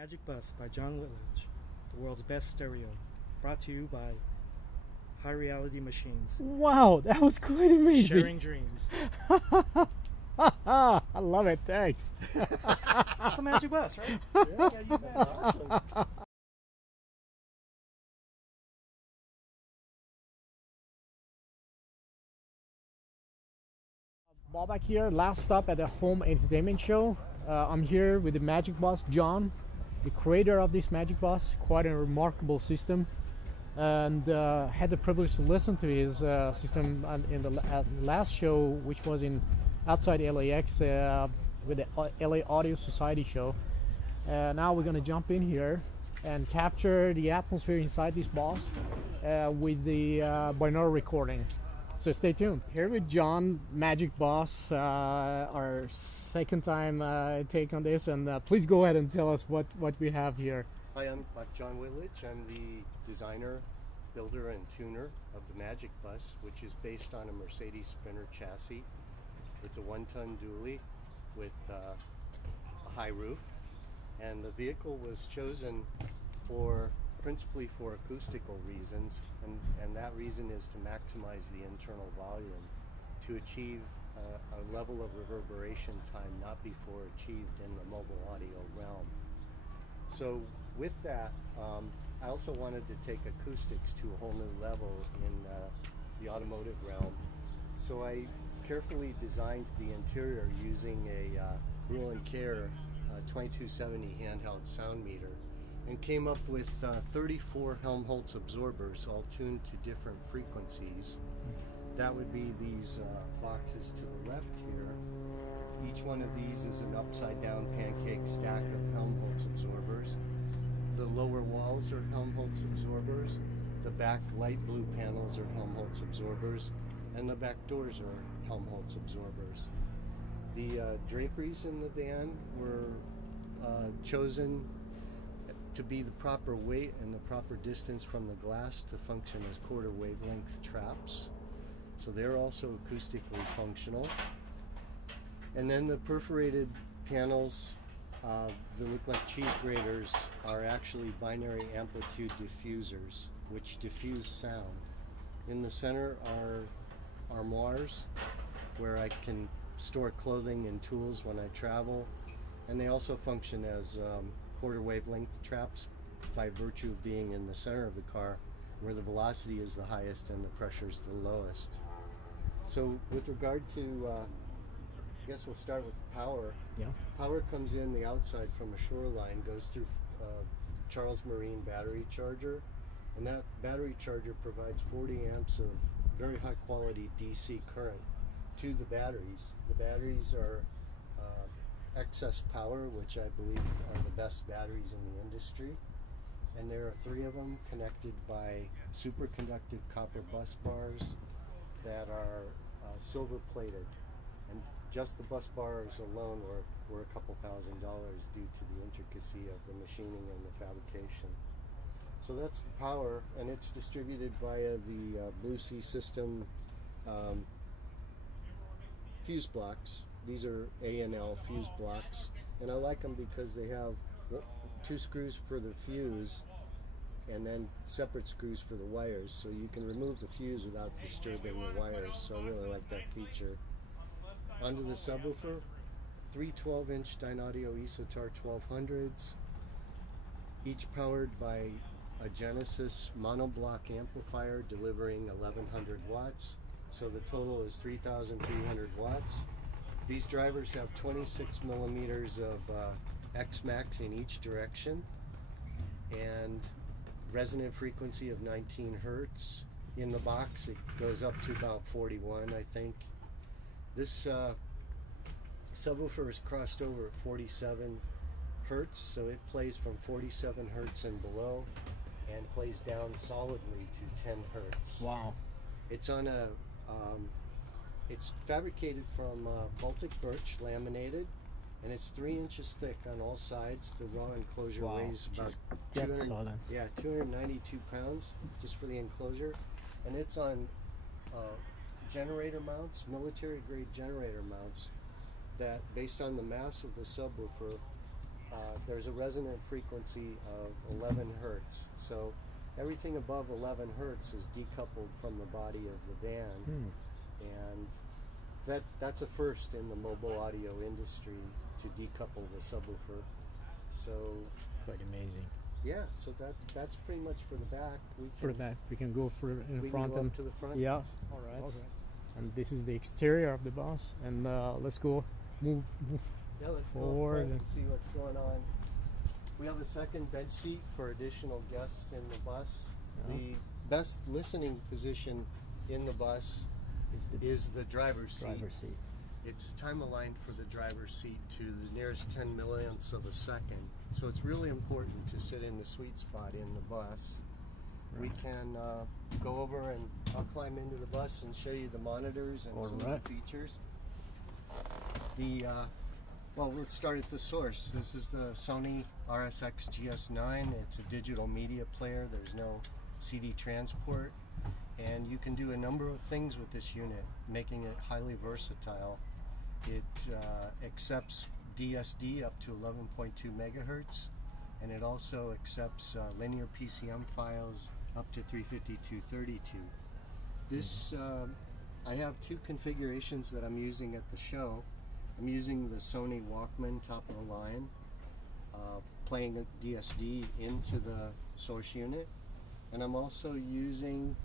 Magic Bus by Jon Whitledge, the world's best stereo, brought to you by High Reality Machines. Wow, that was quite amazing. Sharing dreams. I love it, thanks. It's the Magic Bus, right? Yeah, you gotta use that. Awesome. Bob back here, last stop at the home entertainment show. I'm here with the Magic Bus, Jon, the creator of this Magic Bus. Quite a remarkable system, and had the privilege to listen to his system in the last show, which was in outside LAX with the LA Audio Society show. Now we're gonna jump in here and capture the atmosphere inside this bus with the binaural recording. So stay tuned. Here with Jon, Magic Bus, our second time take on this, and please go ahead and tell us what we have here. Hi, I'm Jon Whitledge. I'm the designer, builder, and tuner of the Magic Bus, which is based on a Mercedes Sprinter chassis. It's a 1-ton dually with a high roof, and the vehicle was chosen principally for acoustical reasons, and that reason is to maximize the internal volume to achieve a level of reverberation time not before achieved in the mobile audio realm. So with that, I also wanted to take acoustics to a whole new level in the automotive realm. So I carefully designed the interior using a Rule & Care 2270 handheld sound meter, and came up with 34 Helmholtz absorbers, all tuned to different frequencies. That would be these boxes to the left here. Each one of these is an upside down pancake stack of Helmholtz absorbers. The lower walls are Helmholtz absorbers. The back light blue panels are Helmholtz absorbers. And the back doors are Helmholtz absorbers. The draperies in the van were chosen to be the proper weight and the proper distance from the glass to function as quarter wavelength traps. So they're also acoustically functional. And then the perforated panels that look like cheese graters are actually binary amplitude diffusers, which diffuse sound. In the center are armoires where I can store clothing and tools when I travel, and they also function as quarter wavelength traps by virtue of being in the center of the car where the velocity is the highest and the pressure is the lowest. So with regard to, I guess we'll start with power. Yeah. Power comes in the outside from a shoreline, goes through Charles Marine battery charger, and that battery charger provides 40 amps of very high quality DC current to the batteries. The batteries are excess power, which I believe are the best batteries in the industry, and there are 3 of them connected by superconductive copper bus bars that are silver plated, and just the bus bars alone were a couple $1,000 due to the intricacy of the machining and the fabrication. So that's the power, and it's distributed via the Blue Sea system fuse blocks. These are A&L fuse blocks, and I like them because they have 2 screws for the fuse and then separate screws for the wires, so you can remove the fuse without disturbing the wires. So I really like that feature. Onto the subwoofer, 3 12-inch Dynaudio Isotar 1200s, each powered by a Genesis monoblock amplifier delivering 1100 watts. So the total is 3,300 watts. These drivers have 26 millimeters of X-Max in each direction and resonant frequency of 19 hertz. In the box it goes up to about 41, I think. This subwoofer is crossed over at 47 hertz, so it plays from 47 hertz and below and plays down solidly to 10 hertz. Wow. It's on a it's fabricated from Baltic birch, laminated, and it's 3 inches thick on all sides. The raw enclosure weighs about 292 pounds just for the enclosure, and it's on generator mounts, military grade generator mounts, that based on the mass of the subwoofer there's a resonant frequency of 11 hertz. So everything above 11 hertz is decoupled from the body of the van, and that's a first in the mobile audio industry to decouple the subwoofer. So quite amazing. Yeah, so that's pretty much for the back. We can go for in we front can go and up to the front. Yes. All right. And this is the exterior of the bus. And let's go move Yeah, let's go forward and see what's going on. We have a second bed seat for additional guests in the bus. Yeah. The best listening position in the bus is the driver's seat. It's time aligned for the driver's seat to the nearest 10 millionths of a second. So it's really important to sit in the sweet spot in the bus. Right. We can go over and I'll climb into the bus and show you the monitors and some of the features. Well, let's start at the source. This is the Sony RSX GS9. It's a digital media player. There's no CD transport. And you can do a number of things with this unit, making it highly versatile. It accepts DSD up to 11.2 megahertz, and it also accepts linear PCM files up to 350-232. This, I have two configurations that I'm using at the show. I'm using the Sony Walkman top of the line, playing a DSD into the source unit, and I'm also using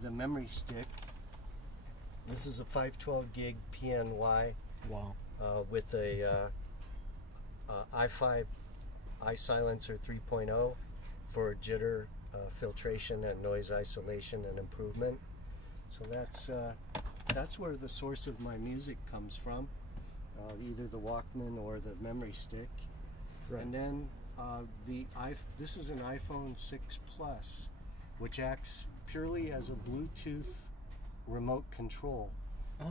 the memory stick. This is a 512 gig PNY. Wow. With a i5 iSilencer 3.0 for jitter filtration and noise isolation and improvement. So that's where the source of my music comes from, either the Walkman or the memory stick. Right. And then this is an iPhone 6 Plus, which acts purely as a Bluetooth remote control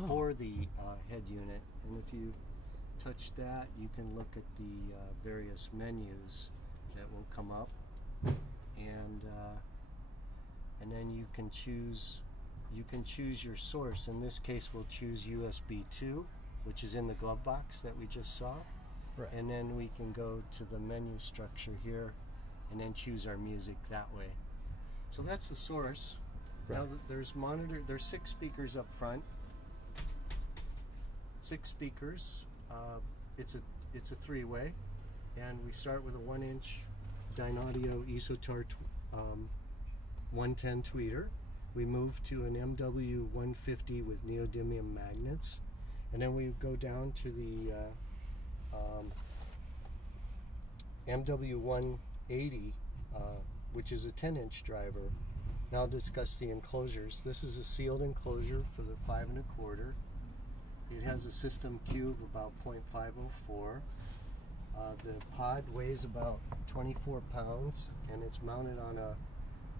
for the head unit. And if you touch that, you can look at the various menus that will come up, and then you can choose your source. In this case, we'll choose USB 2, which is in the glove box that we just saw. Right. And then we can go to the menu structure here and then choose our music that way. So that's the source. Right. Now there's 6 speakers up front. 6 speakers. It's a 3-way, and we start with a 1-inch Dynaudio Isotar 110 tweeter. We move to an MW 150 with neodymium magnets, and then we go down to the MW 180, which is a 10-inch driver. Now I'll discuss the enclosures. This is a sealed enclosure for the 5 1/4. It has a system Q of about 0.504. The pod weighs about 24 pounds, and it's mounted on a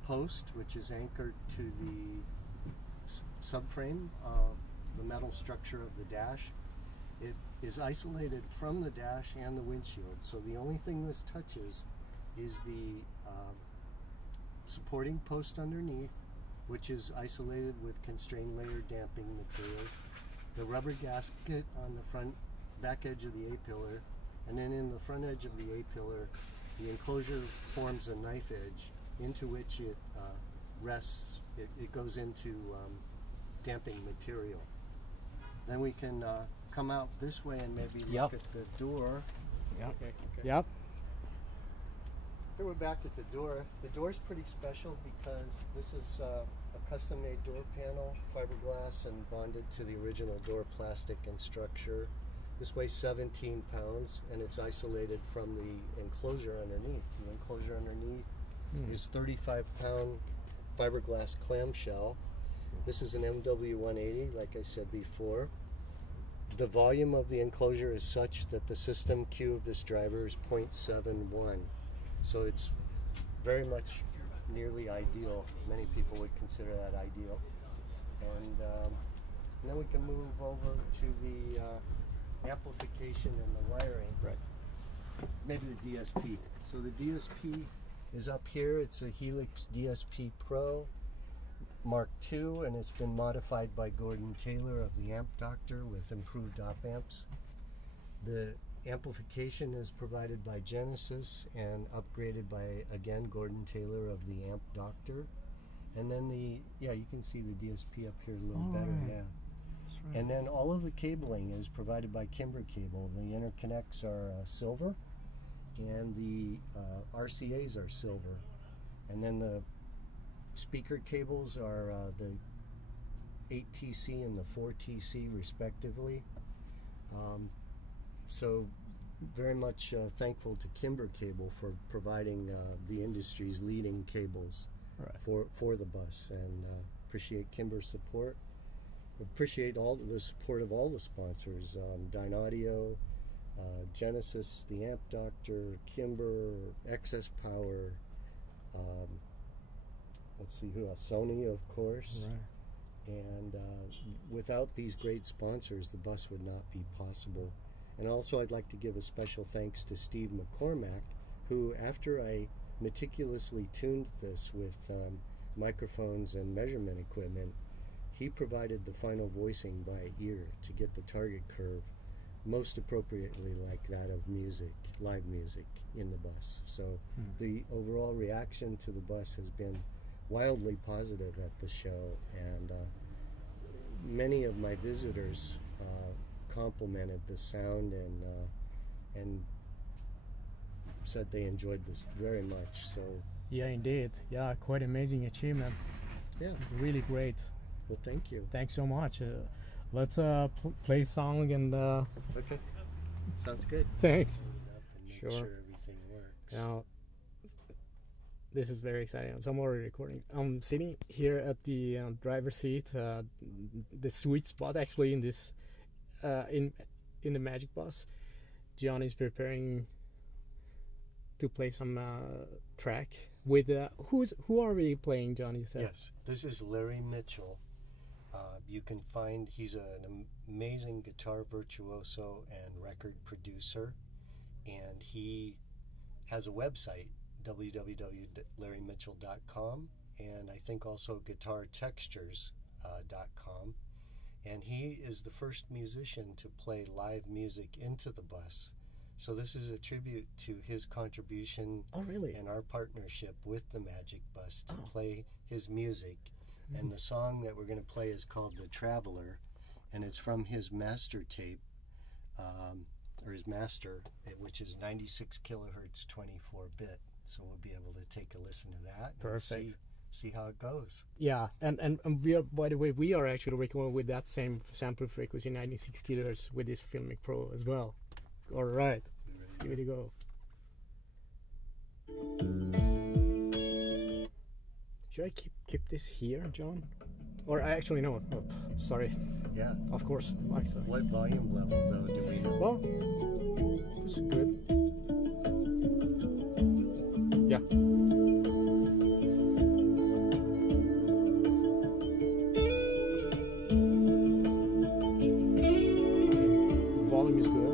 post which is anchored to the subframe, the metal structure of the dash. It is isolated from the dash and the windshield, so the only thing this touches is the supporting post underneath, which is isolated with constrained layer damping materials, the rubber gasket on the back edge of the A-pillar, and then in the front edge of the A-pillar, the enclosure forms a knife edge into which it rests. It goes into damping material. Then we can come out this way and maybe look at the door. Yep. Okay. Yep. Here we're back at the door. The door's pretty special because this is a custom-made door panel, fiberglass, and bonded to the original door plastic and structure. This weighs 17 pounds, and it's isolated from the enclosure underneath. The enclosure underneath is 35-pound fiberglass clamshell. This is an MW 180, like I said before. The volume of the enclosure is such that the system Q of this driver is 0.71. So it's very much nearly ideal. Many people would consider that ideal. And then we can move over to the amplification and the wiring. Right. Maybe the DSP. So the DSP is up here. It's a Helix DSP Pro Mark II, and it's been modified by Gordon Taylor of the Amp Doctor with improved op amps. The Amplification is provided by Genesis and upgraded by, again, Gordon Taylor of the Amp Doctor. And then you can see the DSP up here a little better, yeah. That's right. And then all of the cabling is provided by Kimber Cable. The interconnects are silver, and the RCAs are silver. And then the speaker cables are the 8TC and the 4TC respectively. So very much thankful to Kimber Cable for providing the industry's leading cables for the bus, and appreciate Kimber's support. Appreciate all the support of all the sponsors, Dynaudio, Genesis, the Amp Doctor, Kimber, Excess Power, let's see who else, Sony of course. And without these great sponsors, the bus would not be possible. And also I'd like to give a special thanks to Steve McCormack, who, after I meticulously tuned this with microphones and measurement equipment, he provided the final voicing by ear to get the target curve most appropriately like that of music, live music in the bus. So the overall reaction to the bus has been wildly positive at the show, and many of my visitors complimented the sound and said they enjoyed this very much. So yeah, indeed, yeah, quite amazing achievement. Yeah, really great. Well, thank you. Thanks so much. Let's play a song and okay, sounds good. Thanks. Sure. Everything works. Now, this is very exciting. So I'm already recording. I'm sitting here at the driver's seat, the sweet spot actually in this in the Magic Bus. Jon is preparing to play some track with who are we playing, Jon? You said. Yes, this is Larry Mitchell. You can find, he's an amazing guitar virtuoso and record producer, and he has a website, www.larrymitchell.com, and I think also guitartextures.com. And he is the first musician to play live music into the bus. So this is a tribute to his contribution and our partnership with the Magic Bus to play his music. And the song that we're going to play is called The Traveler, and it's from his master tape, or his master, which is 96 kilohertz 24-bit. So we'll be able to take a listen to that. Perfect. And see how it goes. Yeah, and we are, by the way, we are actually recording with that same sample frequency, 96 kilohertz, with this Filmic Pro as well. All right, let's give it a go. Should I keep this here, Jon? Or actually no. Oh, sorry. Yeah. Of course. What volume level though do we know? Well, this is good. Yeah. Volume is good.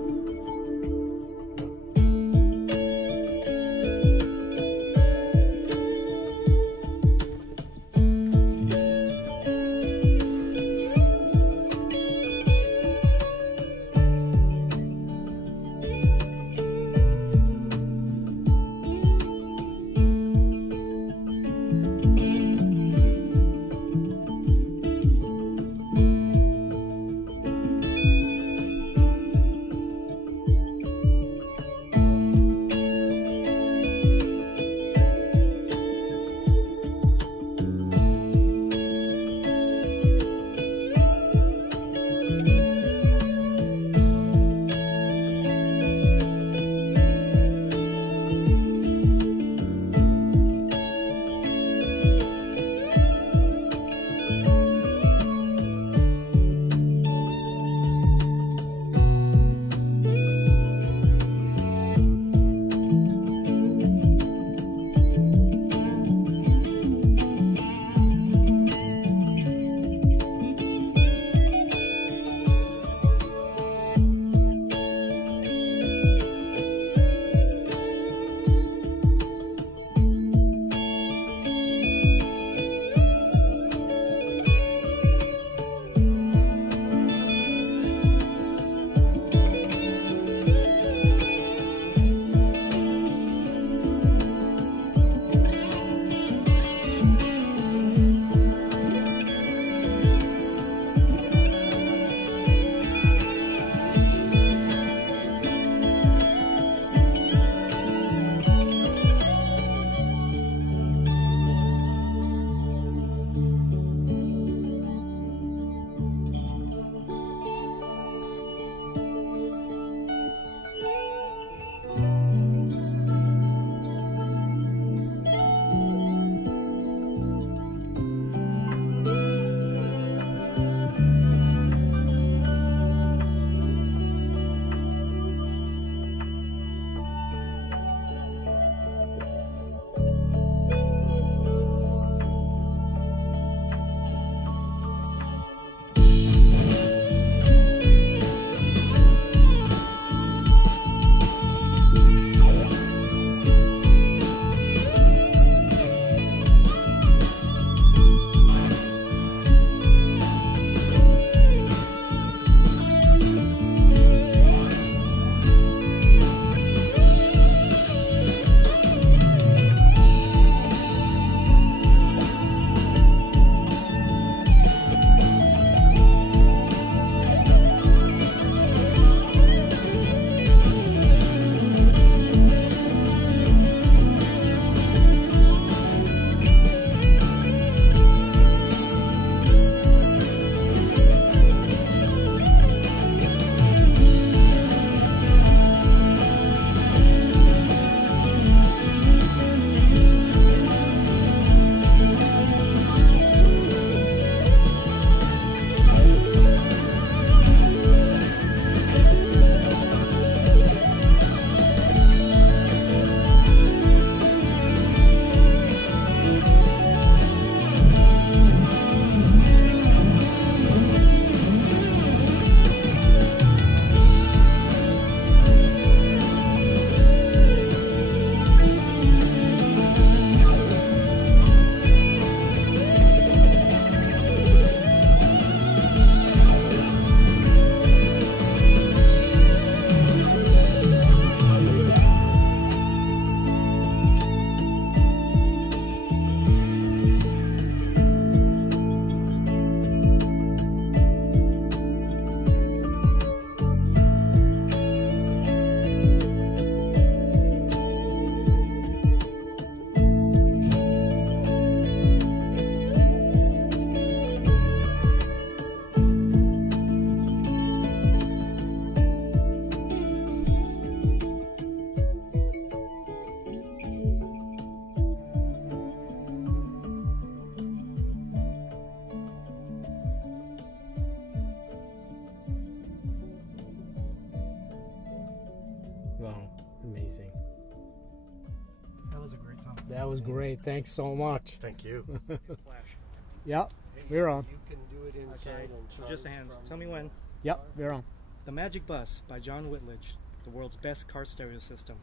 That was great. Thanks so much. Thank you. Flash. Yep, we're on. You can do it inside and So just charge hands. from Tell me when. Yep, we're on. The Magic Bus by Jon Whitledge, the world's best car stereo system.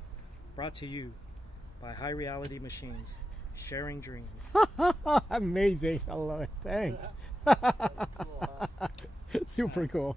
Brought to you by High Reality Machines, sharing dreams. Amazing. I love it. Thanks. Cool, huh? Super cool.